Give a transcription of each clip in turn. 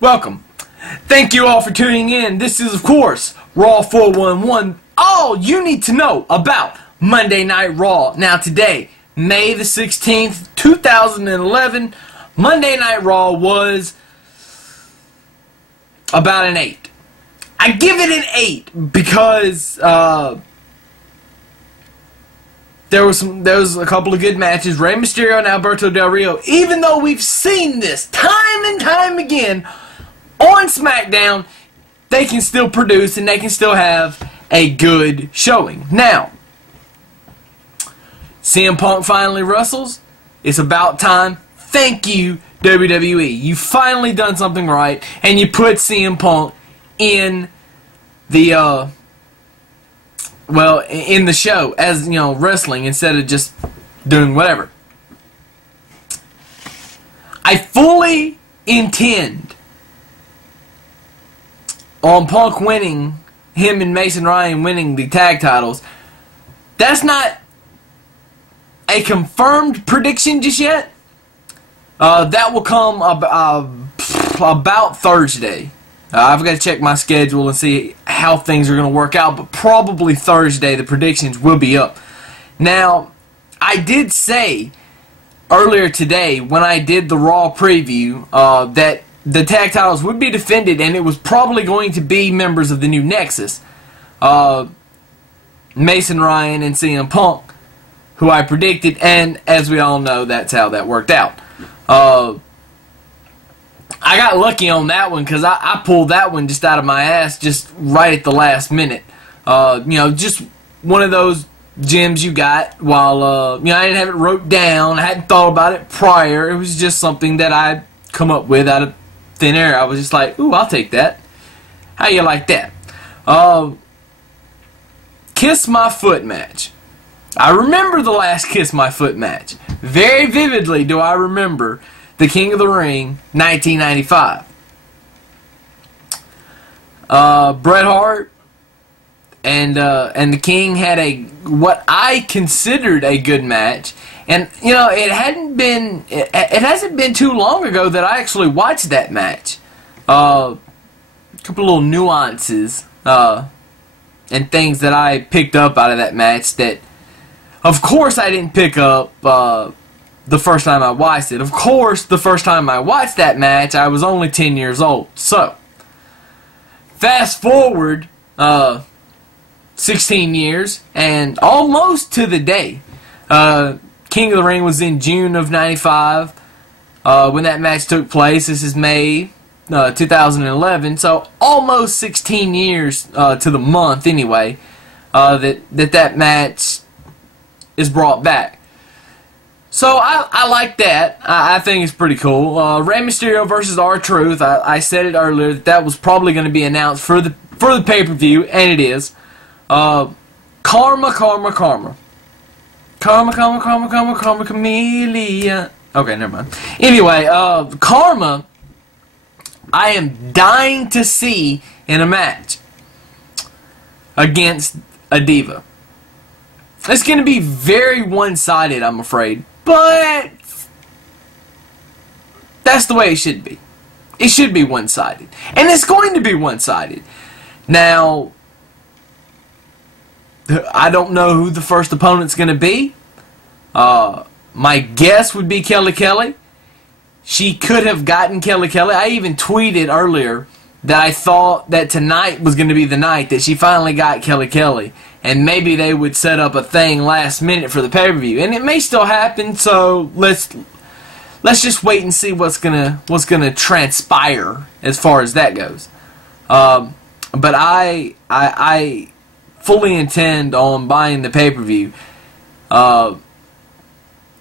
Welcome. Thank you all for tuning in. This is, of course, Raw 411. All you need to know about Monday Night Raw. Now today, May the 16th, 2011, Monday Night Raw was about an 8. I give it an 8 because there was a couple of good matches. Rey Mysterio and Alberto Del Rio. Even though we've seen this time and time again on SmackDown, they can still produce and they can still have a good showing. Now, CM Punk finally wrestles. It's about time. Thank you, WWE. You finally done something right, and you put CM Punk in the in the show as, you know, wrestling instead of just doing whatever. I fully intend on Punk winning, him and Mason Ryan winning the tag titles. That's not a confirmed prediction just yet. That will come about Thursday. I've got to check my schedule and see how things are going to work out, but probably Thursday the predictions will be up. Now, I did say earlier today when I did the Raw preview that the tag titles would be defended, and it was probably going to be members of the new Nexus, Mason Ryan and CM Punk, who I predicted, and as we all know, that's how that worked out. I got lucky on that one because I pulled that one just out of my ass just right at the last minute. You know, just one of those gems you got while, you know, I didn't have it wrote down. I hadn't thought about it prior. It was just something that I'd come up with out of thin air. I was just like, ooh, I'll take that. How you like that? Kiss My Foot match. I remember the last Kiss My Foot match. Very vividly do I remember the King of the Ring, 1995. Bret Hart and the King had what I considered a good match, and you know it hasn't been too long ago that I actually watched that match. A couple little nuances and things that I picked up out of that match that, of course, I didn't pick up the first time I watched it. Of course, the first time I watched that match, I was only 10 years old. So, fast forward 16 years, and almost to the day. King of the Ring was in June of 95 when that match took place. This is May 2011, so almost 16 years to the month anyway that match is brought back. So I like that. I think it's pretty cool. Rey Mysterio versus R-Truth. I said it earlier that was probably going to be announced for the pay-per-view, and it is. Karma, Chameleon. Okay, never mind. Anyway, Karma, I am dying to see in a match against a diva. It's going to be very one-sided, I'm afraid. But that's the way it should be. It should be one-sided. And it's going to be one-sided. Now, I don't know who the first opponent's going to be. My guess would be Kelly Kelly. She could have gotten Kelly Kelly. I even tweeted earlier that I thought that tonight was going to be the night that she finally got Kelly Kelly. And maybe they would set up a thing last minute for the pay-per-view. And it may still happen, so let's just wait and see what's gonna transpire as far as that goes. But I fully intend on buying the pay-per-view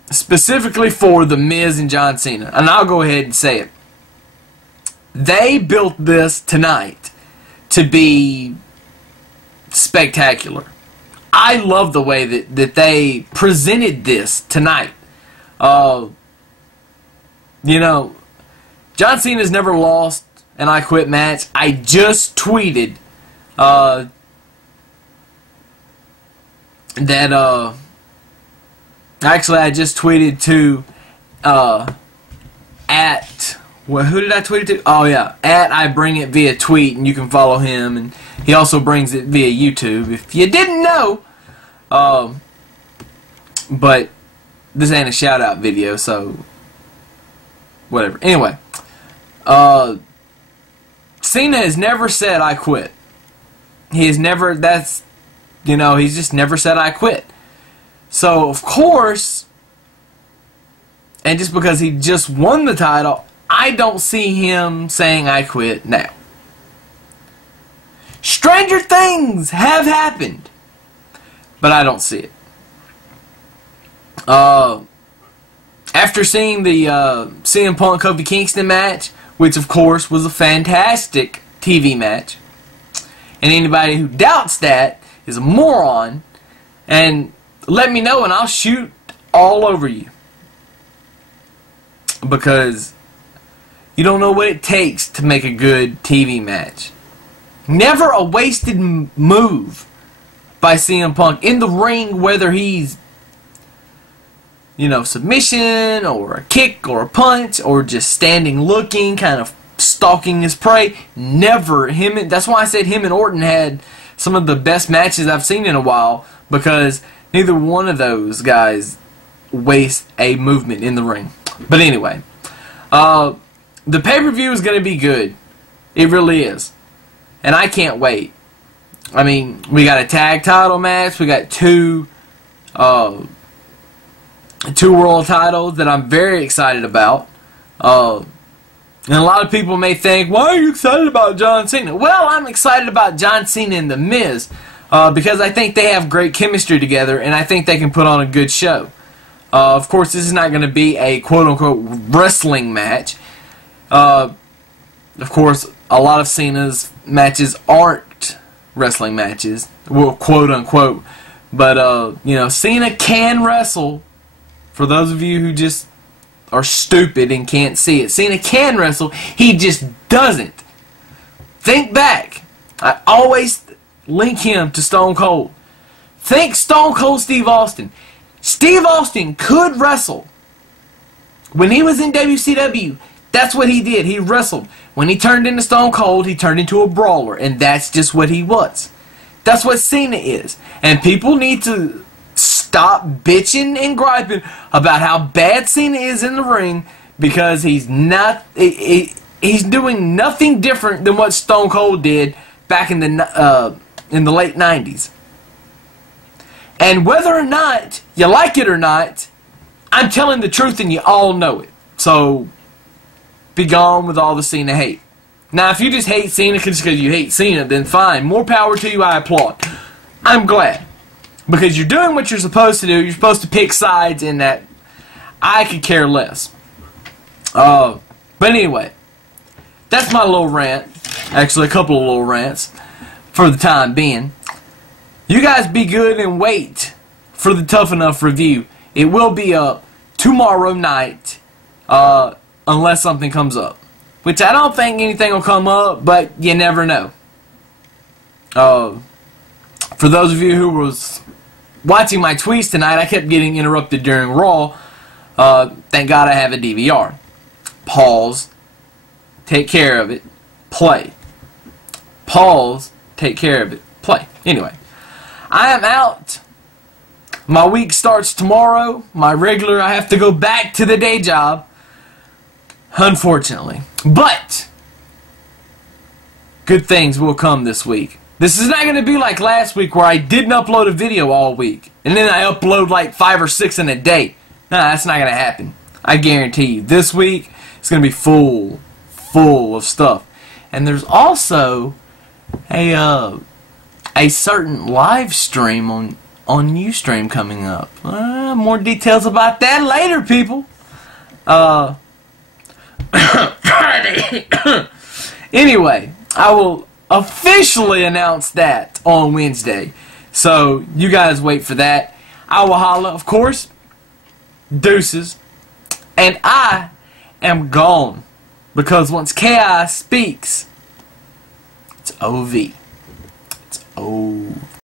specifically for The Miz and John Cena. And I'll go ahead and say it. They built this tonight to be spectacular. I love the way that they presented this tonight. You know, John Cena's never lost an I Quit match. I just tweeted that actually I just tweeted to at Well, who did I tweet it to? Oh yeah, at I bring it via tweet, and you can follow him, and he also brings it via YouTube. If you didn't know, but this ain't a shout out video, so whatever. Anyway, Cena has never said I quit. He has never. That's, you know, he's just never said I quit. So of course, and just because he just won the title, I don't see him saying I quit now. Stranger things have happened, but I don't see it. After seeing the CM Punk Kofi Kingston match, which of course was a fantastic TV match, and anybody who doubts that is a moron, and let me know and I'll shoot all over you, because you don't know what it takes to make a good TV match. Never a wasted move by CM Punk in the ring, whether he's, you know, submission or a kick or a punch or just standing looking, kind of stalking his prey. Never. That's why I said him and Orton had some of the best matches I've seen in a while, because neither one of those guys waste a movement in the ring. But anyway, the pay-per-view is going to be good. It really is. And I can't wait. I mean, we got a tag title match. We got two world titles that I'm very excited about. And a lot of people may think, why are you excited about John Cena? Well, I'm excited about John Cena and The Miz, because I think they have great chemistry together, and I think they can put on a good show. Of course, this is not going to be a quote-unquote wrestling match. Of course, a lot of Cena's matches aren't wrestling matches, well, quote-unquote. But, you know, Cena can wrestle. For those of you who just are stupid and can't see it, Cena can wrestle. He just doesn't. Think back. I always link him to Stone Cold. Think Stone Cold Steve Austin. Steve Austin could wrestle. When he was in WCW, that's what he did. He wrestled. When he turned into Stone Cold, he turned into a brawler. And that's just what he was. That's what Cena is. And people need to stop bitching and griping about how bad Cena is in the ring, because he's not. He's doing nothing different than what Stone Cold did back in the late 90s. And whether or not you like it or not, I'm telling the truth and you all know it. So, be gone with all the Cena hate. Now, if you just hate Cena just because you hate Cena, then fine. More power to you, I applaud. I'm glad. Because you're doing what you're supposed to do. You're supposed to pick sides in that. I could care less. But anyway, that's my little rant. Actually, a couple of little rants for the time being. You guys be good and wait for the Tough Enough review. It will be up tomorrow night, unless something comes up. Which I don't think anything will come up, but you never know. For those of you who was watching my tweets tonight, I kept getting interrupted during Raw. Thank God I have a DVR. Pause. Take care of it. Play. Pause. Take care of it. Play. Anyway. I am out. My week starts tomorrow. My regular, I have to go back to the day job. Unfortunately. But good things will come this week. This is not going to be like last week where I didn't upload a video all week. And then I upload like 5 or 6 in a day. Nah, that's not going to happen. I guarantee you. This week, it's going to be full of stuff. And there's also a certain live stream on Ustream coming up. More details about that later, people. Anyway, I will officially announce that on Wednesday. So, you guys wait for that. I will holla, of course. Deuces. And I am gone. Because once KI speaks, it's OV. It's OV.